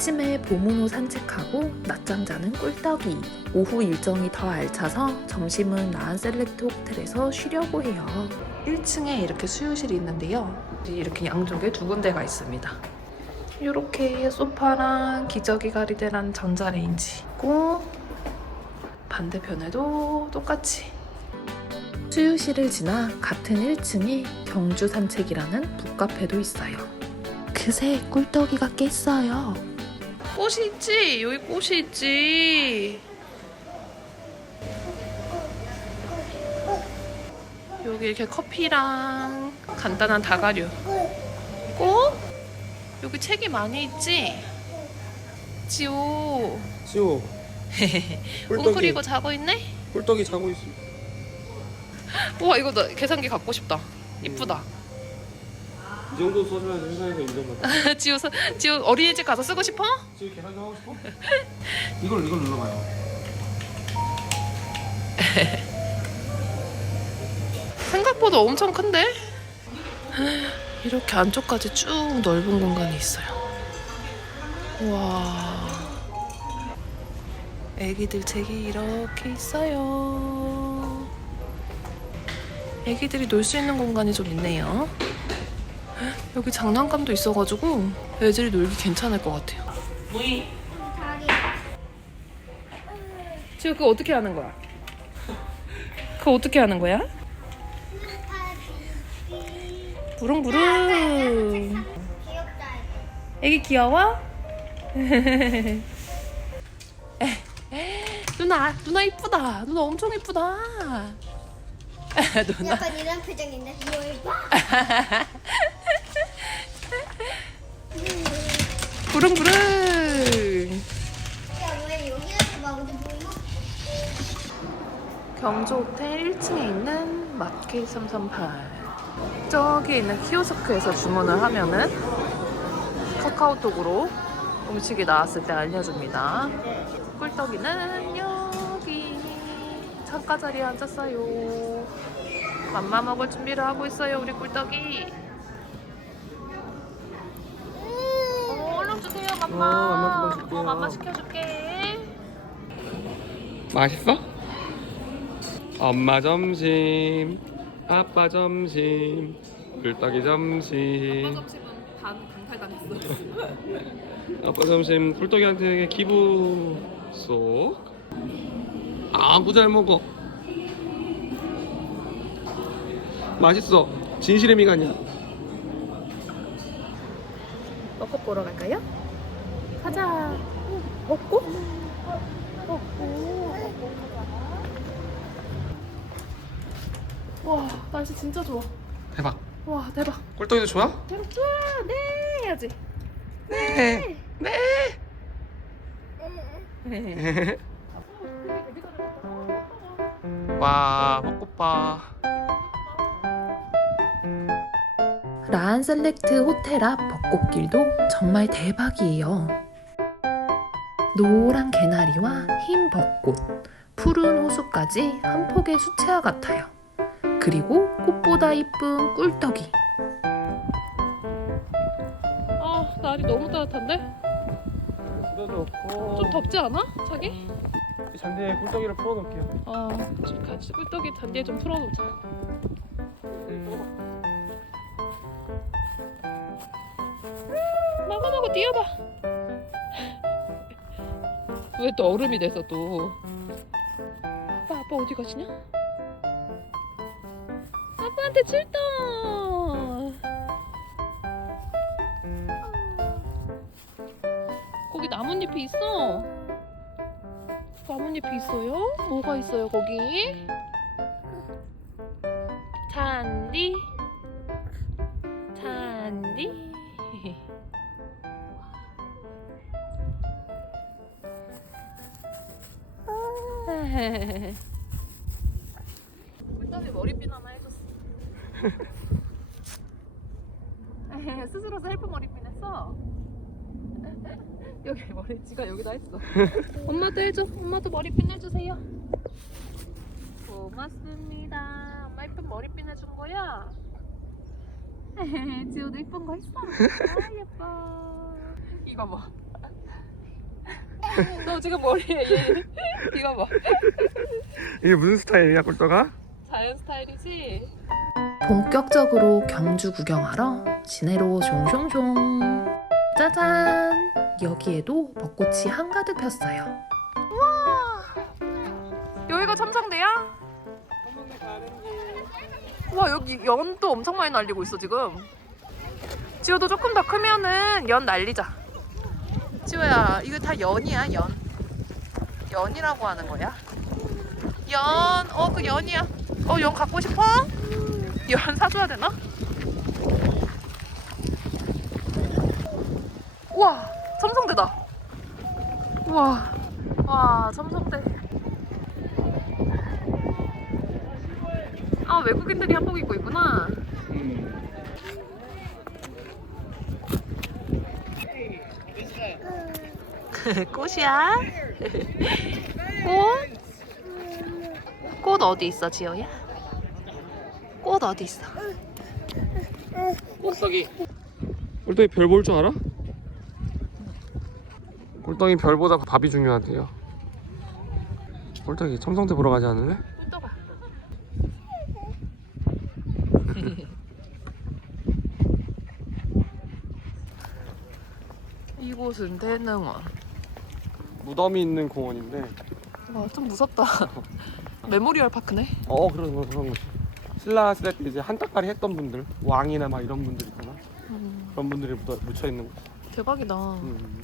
아침에 보문 호 산책하고 낮잠 자는 꿀떡이. 오후 일정이 더 알차서 점심은 나한 셀렉트 호텔에서 쉬려고 해요. 1층에 이렇게 수유실이 있는데요. 이렇게 양쪽에 두 군데가 있습니다. 이렇게 소파랑 기저귀 가리대란 전자레인지 있고 반대편에도 똑같이 수유실을 지나 같은 1층에 경주 산책이라는 북카페도 있어요. 그새 꿀떡이가 깼어요. 꽃이 있지? 여기 꽃이 있지? 여기 이렇게 커피랑 간단한 다가류. 꽃? 여기 책이 많이 있지? 지호. 지호 웅크리고 자고 있네? 꿀떡이 자고 있어 우와 이거 나 계산기 갖고 싶다. 이쁘다. 이 정도 써줘야지 회사에서 인정받아 지호 사- 지호 어린이집 가서 쓰고 싶어? 지호 계산 좀 하고 싶어? 이걸 이걸 눌러봐요 생각보다 엄청 큰데? 이렇게 안쪽까지 쭉 넓은 공간이 있어요. 와. 애기들 책이 이렇게 있어요. 애기들이 놀 수 있는 공간이 좀 있네요. 여기 장난감도 있어가지고 애들이 놀기 괜찮을 것 같아요. 무이. 지금 그거 어떻게 하는 거야? 그거 어떻게 하는 거야? 부릉부릉. 애기 귀여워? 누나, 누나 이쁘다. 누나 엄청 이쁘다. 누나. 약간 이런 표정인데 이걸 봐. 부릉부릉. 경주 호텔 1층에 있는 마켓 338. 저기 있는 키오스크에서 주문을 하면은 카카오톡으로 음식이 나왔을 때 알려줍니다. 꿀떡이는 여기 창가 자리에 앉았어요. 맘마 먹을 준비를 하고 있어요, 우리 꿀떡이. 맘마. 어, 맘마 금방 줄게요. 어, 맘마 시켜줄게. 맛있어? 엄마 점심 아빠 점심 꿀떡이 점심 점심은 반 강탈당했어. 아빠 점심 꿀떡이한테 기부 쏙 아무 잘 먹어 맛있어 진실의 미간이야 먹고 보러 갈까요? 가자. 먹고? 먹고. 와 날씨 진짜 좋아. 대박 와 대박. 꿀떡이도 좋아? 대박 좋아. 네 해야지. 네 네. 와 벚꽃봐 라한 셀렉트 호텔 앞 벚꽃길도 정말 대박이에요. 노란 개나리와 흰 벚꽃, 푸른 호수까지 한 폭의 수채화 같아요. 그리고 꽃보다 이쁜 꿀떡이. 아 날이 너무 따뜻한데? 좀 덥지 않아? 자기? 이 잔디에 꿀떡이를 풀어놓을게요 아, 좀 같이 꿀떡이 잔디에 좀 풀어놓자. 마구마구 뛰어봐. 왜또 얼음이 돼서 또? 아빠, 아빠 어디 가시냐? 아빠한테 출동! 거기 나뭇잎이 있어. 나뭇잎이 있어요? 뭐가 있어요 거기? 잔디 꿀떡이 머리핀 하나 해줬어 스스로 셀프 머리핀 했어 여기 머리 지가 여기다 했어 엄마도 해줘. 엄마도 머리핀 해주세요. 고맙습니다. 엄마 이쁜 머리핀 해준 거야? 지호도 이쁜 거 했어. 아 예뻐. 이거 봐. 너 지금 머리에 얘 이거 봐. 이게 무슨 스타일이야 꿀떡아? 자연 스타일이지. 본격적으로 경주 구경하러 시내로 종종종. 짜잔. 여기에도 벚꽃이 한가득 폈어요. 우와. 여기가 첨성대야? 와 여기 연도 엄청 많이 날리고 있어 지금. 지호도 조금 더 크면은 연 날리자. 지호야 이거 다 연이야 연. 연이라고 하는 거야. 연. 어 그 연이야. 어 연 갖고 싶어? 연 사줘야 되나? 우와 첨성대다. 우와 와 첨성대. 아 외국인들이 한복 입고 있구나. 꽃이야? 꽃? 꽃 어디 있어 지호야? 꽃 어디 있어? 꿀떡이 꿀떡이 별 볼 줄 알아? 꿀떡이 별보다 밥이 중요하대요 꿀떡이 첨성대 보러 가지 않을래? 이곳은 대능원. 무덤이 있는 공원인데 와, 좀 무섭다. 메모리얼 파크네. 어 그런 거 그런 거 신라 시대 때 이제 한tak가리 했던 분들 왕이나 막 이런 분들 있잖아 그런 분들이 묻어, 묻혀 있는 곳 대박이다. 음.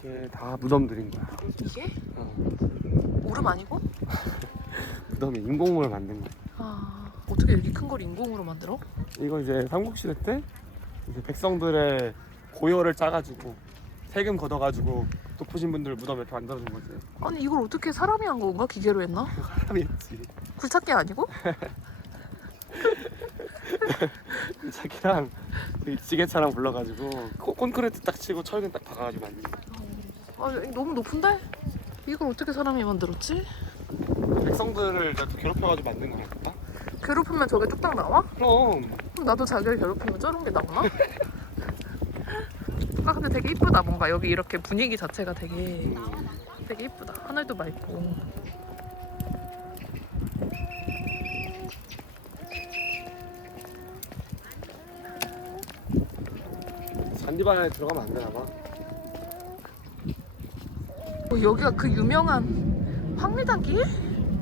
이게 다 무덤들인 거야 이게? 어. 오름 아니고? 무덤에 인공물을 만든 거야 아, 어떻게 이렇게 큰 걸 인공으로 만들어? 이거 이제 삼국시대 때 이제 백성들의 고열을 짜가지고 세금 걷어가지고 높으신 분들 무덤 이렇게 만들어준 거지 아니, 이걸 어떻게 사람이 한 건가? 기계로 했나? 사람이 했지 굴착기 아니고? 자기랑 그 지게차랑 불러가지고 코- 콘크리트 딱 치고 철근 딱 박아가지고 만든 거야 아, 너무 높은데? 이걸 어떻게 사람이 만들었지? 백성들을 이제 괴롭혀가지고 만든 거니까 괴롭히면 저게 뚝딱 나와? 그럼 그럼 나도 자기를 괴롭히면 저런 게 나오나? 아 근데 되게 이쁘다. 뭔가 여기 이렇게 분위기 자체가 되게 음, 되게 이쁘다. 하늘도 맑고. 잔디반 안에 들어가면 안 되나 봐. 어, 여기가 그 유명한 황리단길?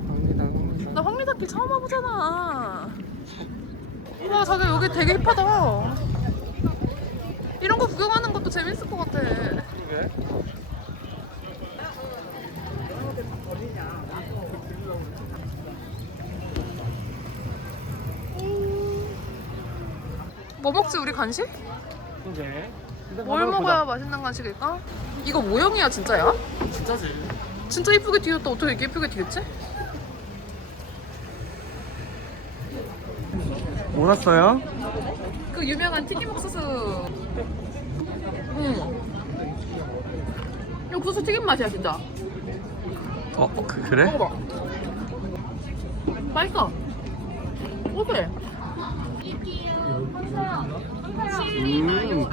갑니다 나 황리단길 처음 와보잖아. 와 자기 여기 되게 힙하다. 거 구경하는 것도 재밌을 것 같아 그러게 뭐 먹지 우리 간식? 근데 뭘 먹어야 맛있는 간식일까? 이거 모형이야 진짜야? 진짜지 진짜 이쁘게 튀겼다 어떻게 이렇게 이쁘게? 뭐 샀어요? 그 유명한 튀김 옥수수. 응. 이 옥수수 튀김 맛이야 진짜. 어 그, 그래? 먹어봐. 맛있어. 어때? 음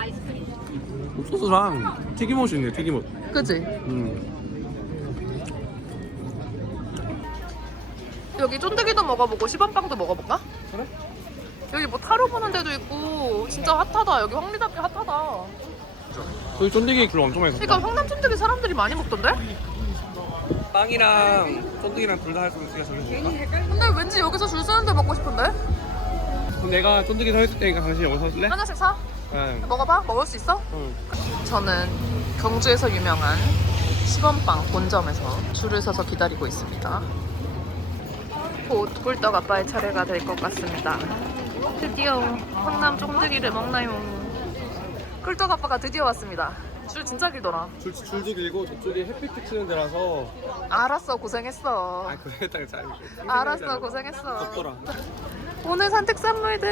옥수수랑 튀김옷이 있네 튀김옷 그치? 음. 여기 쫀득이도 먹어보고 시범빵도 먹어볼까? 그래? 여기 뭐 타로 보는 데도 있고 진짜 핫하다. 여기 황리단길 핫하다. 저기 쫀디기 굴 엄청 많이 그러니까 황남 쫀득이 사람들이 많이 먹던데? 빵이랑 쫀디기랑 둘 다할수 있으니까 저기 먹을까? 근데 왠지 여기서 줄 서는데 먹고 싶은데? 그럼 내가 쫀디기 사 해줄 테니까 당신 여기서 쓸래? 하나씩 사? 응 먹어봐. 먹을 수 있어? 응. 저는 경주에서 유명한 시범빵 본점에서 줄을 서서 기다리고 있습니다. 곧 꿀떡 아빠의 차례가 될 것 같습니다. 드디어 황남 쫀득이를 먹나요? 꿀떡 아빠가 드디어 왔습니다. 줄 진짜 길더라. 줄, 줄도 길고 저쪽에 햇빛 치는 데라서 알았어 고생했어. 아 그래 딱 잘. 알았어 고생했어. 덥더라 오늘 산 특산물들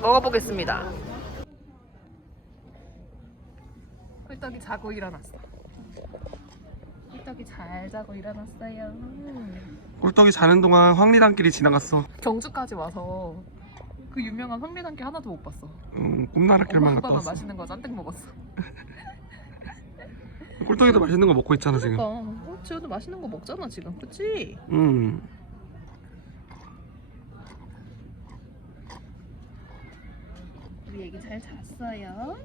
먹어보겠습니다. 꿀떡이 자고 일어났어. 꿀떡이 잘 자고 일어났어요. 꿀떡이 자는 동안 황리단길이 지나갔어 경주까지 와서 그 유명한 황리단길 하나도 못 봤어. 음 꿈나라 길만 갔다 왔어 맛있는 거 잔뜩 먹었어. 꿀떡이도 맛있는 거 먹고 있잖아 지금. 그러니까 어, 지호도 맛있는 거 먹잖아 지금 그치? 음. 우리 애기 잘 잤어요?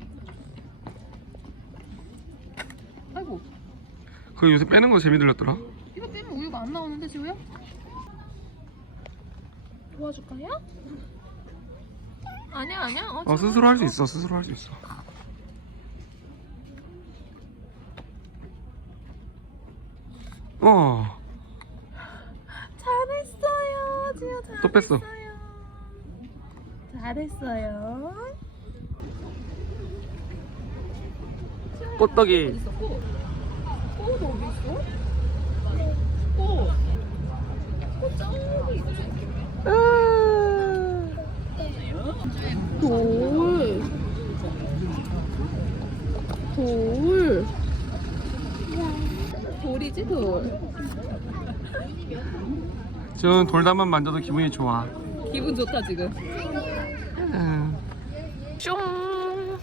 아이고 그 요새 빼는 거 재미 들렸더라. 이거 빼면 우유가 안 나오는데 지호야? 도와줄까요? 아니야 아니야 어, 어 스스로 할 수 있어. 스스로 할 수 있어. 어. 잘했어요 지호 잘했어요 또 뺐어. 잘했어요 꿀떡이. 어디 있어? 꽃? 꽃 어디 있어? 꽃. 꽃 저기 있지. 돌. 돌. 돌이지 돌. 저는 돌담만 만져도 기분이 좋아. 기분 좋다 지금. 음. 슝.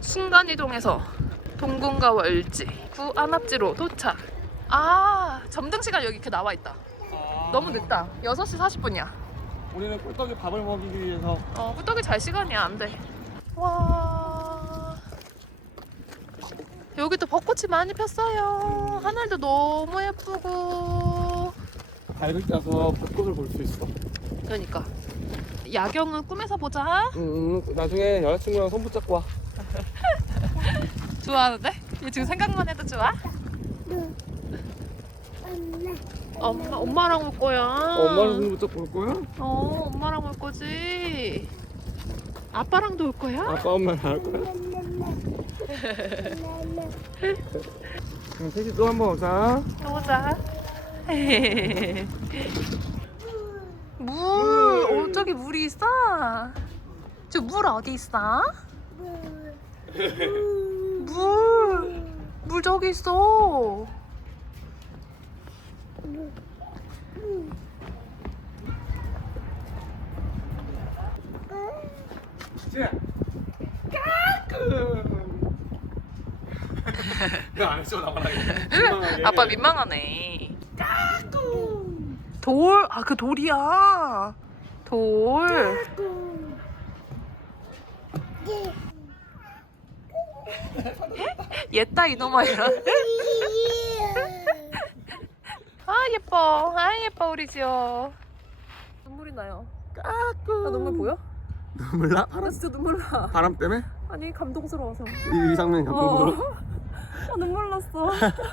순간 이동해서 동궁과 월지 구 안압지로 도착. 아 점등 시간 여기 이렇게 나와 있다. 너무 늦다. 6시 40분이야. 우리는 꿀떡이 밥을 먹이기 위해서 어, 후떡이 잘 시간이야, 안 돼. 와. 여기 또 벚꽃이 많이 폈어요. 하늘도 너무 예쁘고. 밝을 때서 벚꽃을 볼 수 있어. 그러니까. 야경은 꿈에서 보자. 음, 나중에 여자친구랑 손 붙잡고 와. 좋아하는데? 얘 지금 생각만 해도 좋아? 엄마, 엄마랑 올 거야. 엄마랑 손 붙잡고 올 거야? 어, 엄마랑 올 거지. 아빠랑도 올 거야? 아빠 엄마랑 할 거야? 그럼 셋이 또 한 번 오자. 또 보자. 물, 어, 저기 물이 있어. 저 물 어디 있어? 물, 물 저기 있어. 자, 했어 하게. 아빠 민망하네. 돌, 아 그 돌이야. 돌. 얘따 이놈아 이런. 아 예뻐, 아 예뻐 우리 지호. 눈물이 나요. 까끔. 나 눈물 보여? 눈물 나? 나 진짜 눈물 나. 바람 때문에? 아니 감동스러워서. 이, 이 장면 감동스러워. 아, 눈물 났어.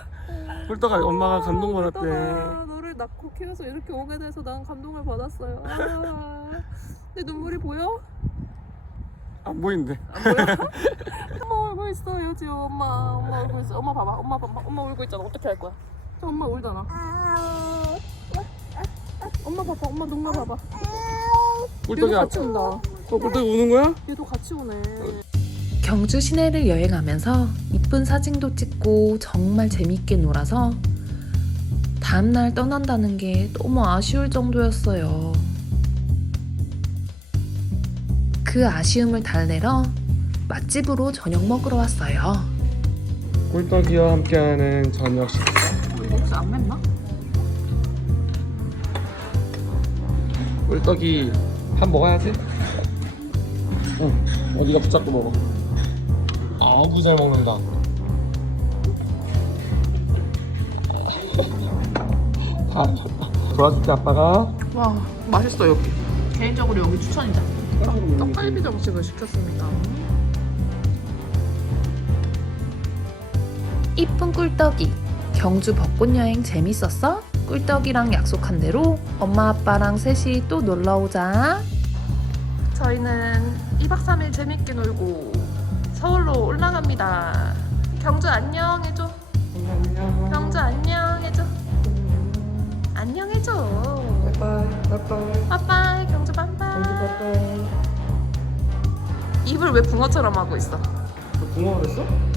꿀떡아 엄마가 감동받았대. 오빠가 너를 낳고 키워서 이렇게 오게 돼서 난 감동을 받았어요. 아, 내 눈물이 보여? 안 보이는데. 엄마 울고 있어요 지금 엄마 엄마 울고 있어 엄마 봐봐 엄마 봐봐 엄마 울고 있잖아 어떻게 할 거야 저 엄마 울잖아 엄마 봐봐 엄마 눈물 봐봐 꿀떡이 아, 같이 운다 어, 꿀떡이 우는 거야? 얘도 같이 우네 경주 시내를 여행하면서 이쁜 사진도 찍고 정말 재밌게 놀아서 다음날 떠난다는 게 너무 아쉬울 정도였어요. 그 아쉬움을 달래러 맛집으로 저녁 먹으러 왔어요. 꿀떡이와 함께하는 저녁 식사. 안 맵나? 꿀떡이 밥 먹어야지. 응. 어디가 붙잡고 먹어. 아구 잘 먹는다. 다 도와줄게 아빠가. 와 맛있어 여기 개인적으로 여기 추천이다 떡갈비 정식을 시켰습니다 이쁜 꿀떡이 경주 벚꽃 여행 재밌었어? 꿀떡이랑 약속한 대로 엄마 아빠랑 셋이 또 놀러 오자. 저희는 2박 3일 재밌게 놀고 서울로 올라갑니다. 경주 안녕 해줘. 경주 안녕 해줘. 안녕 해줘. 빠빠이 빠빠이 빠빠이 경주 빠빠이. 빠빠이. 입을 왜 붕어처럼 하고 있어? 너 붕어 그랬어?